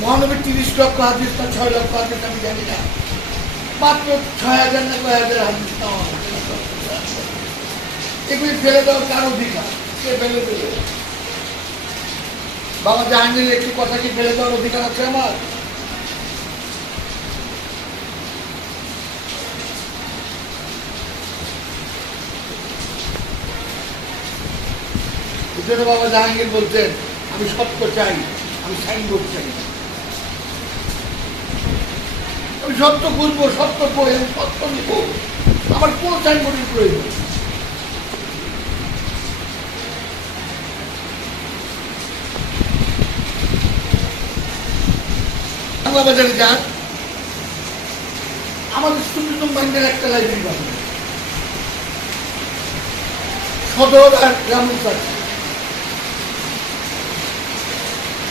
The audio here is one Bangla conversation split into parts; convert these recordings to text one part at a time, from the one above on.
মহানবীর তিরিশ লক্ষ হাদিস না ছয় লক্ষ হাদিস আমি জানি না। মাত্র ছয় হাজার না কয় হাজার হাদিস এগুলি ফেলে দেওয়ার কার অধিকার? কে ফেলে দেবে? বাবা জাহাঙ্গীর একটি কথা কি ফেলে দেওয়ার অধিকার আছে আমার? বাবা জাহাঙ্গীর বলতেন আমি সত্য চাই, আমি সাইনবোর্ড চাই না। আমি সত্য খুঁজবো সত্য বই, আমি সত্য নিব আমার কোনো সাইনবোর্ডের প্রয়োজন? বাজারে যান। আমাদের সুন্দর ব্যাংকের একটা লাইব্রেরি পাবেন সদর আর গ্রামীণ আছে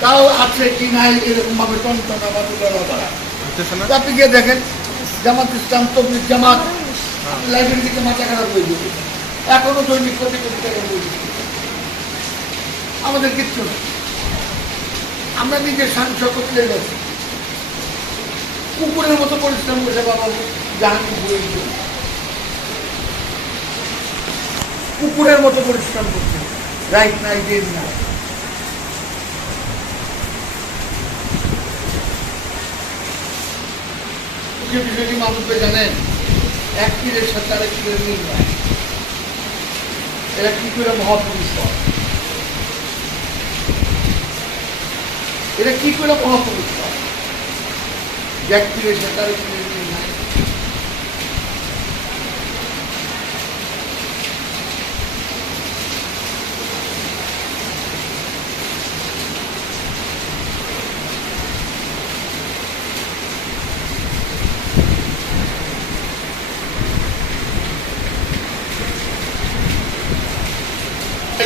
তাও আছে কি নাই এরকম ভাবে টনটনা বা তুলা আপনি গিয়ে দেখেন জামাত ইসলাম তবলিগ জামাত লাইব্রেরি থেকে মাথা খারাপ হয়ে এখনও দৈনিক কোটি কোটি টাকা বই আমাদের কিচ্ছু নেই আমরা নিজের সাংস করতে গেছি। কুকুরের মতো পরিশ্রম করে বাবা জাহাঙ্গীর বই কুকুরের মতো পরিশ্রম করছে। রাইট নাই দিন নাই যে বিষয়টি মানুষকে জানেন, এক তীরের সাথে আরেক মিল নয় এরা কি করে মহাপুরুষ হয়? এরা কি করে মহাপুরুষ হয়? এক সাথে আরেক মিল নাই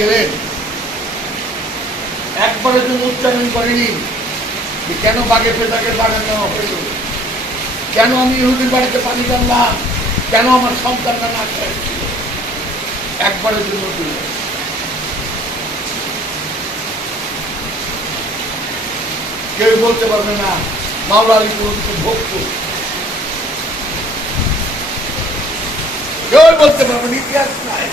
গেলেন একবারের জন্য উচ্চারণ করেনি যে কেন বাঘে পেতাকে বাগান নেওয়া হইল কেন আমি ইহুদির বাড়িতে পানি টানলাম? কেন আমার সন্তানরা না খাইছিল একবারের জন্য দিল কেউ বলতে পারবে না, মাওলা আলী পুরোহিত ভোগ কেউ বলতে পারবে ইতিহাস নাই।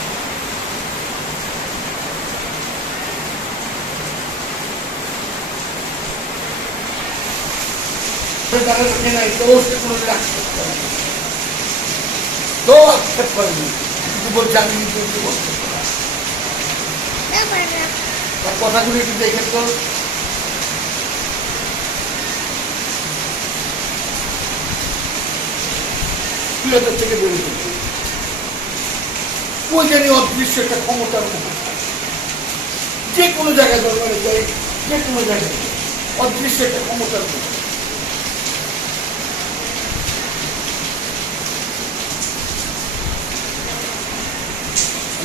তারা রোখে নাই তো সে কোনো রাখতে পারে না। তো আক্ষেপ করেনি কিন্তু বলছে আমি কিন্তু ওকে বলতে পারি না। তার কথাগুলো একটু দেখেন তো তুলেদের থেকে বেরিয়ে গেছে। ওই জানি অদৃশ্য একটা ক্ষমতার যে কোনো জায়গায় দরকারে যাই, যে কোনো জায়গায় অদৃশ্য একটা ক্ষমতার মুখ আমি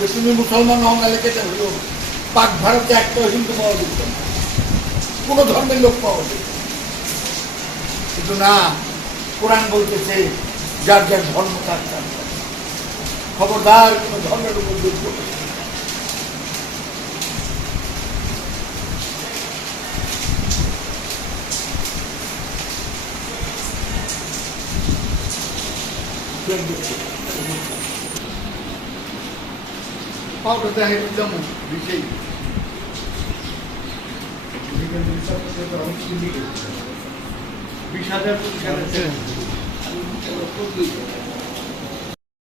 যে তুমি মুসলমান নাহলে কেটে হলো পাক ভারতে একটা হিন্দু পাওয়া যেত না কোনো ধর্মের লোক পাওয়া যেত কিন্তু না, কোরআন বলতেছে, যার যার ধর্ম তার তার। খবরদার কোনো ধর্মের উপর যোগ করবে না। পাউডার দেয় যেমন বিষয় বিশ হাজার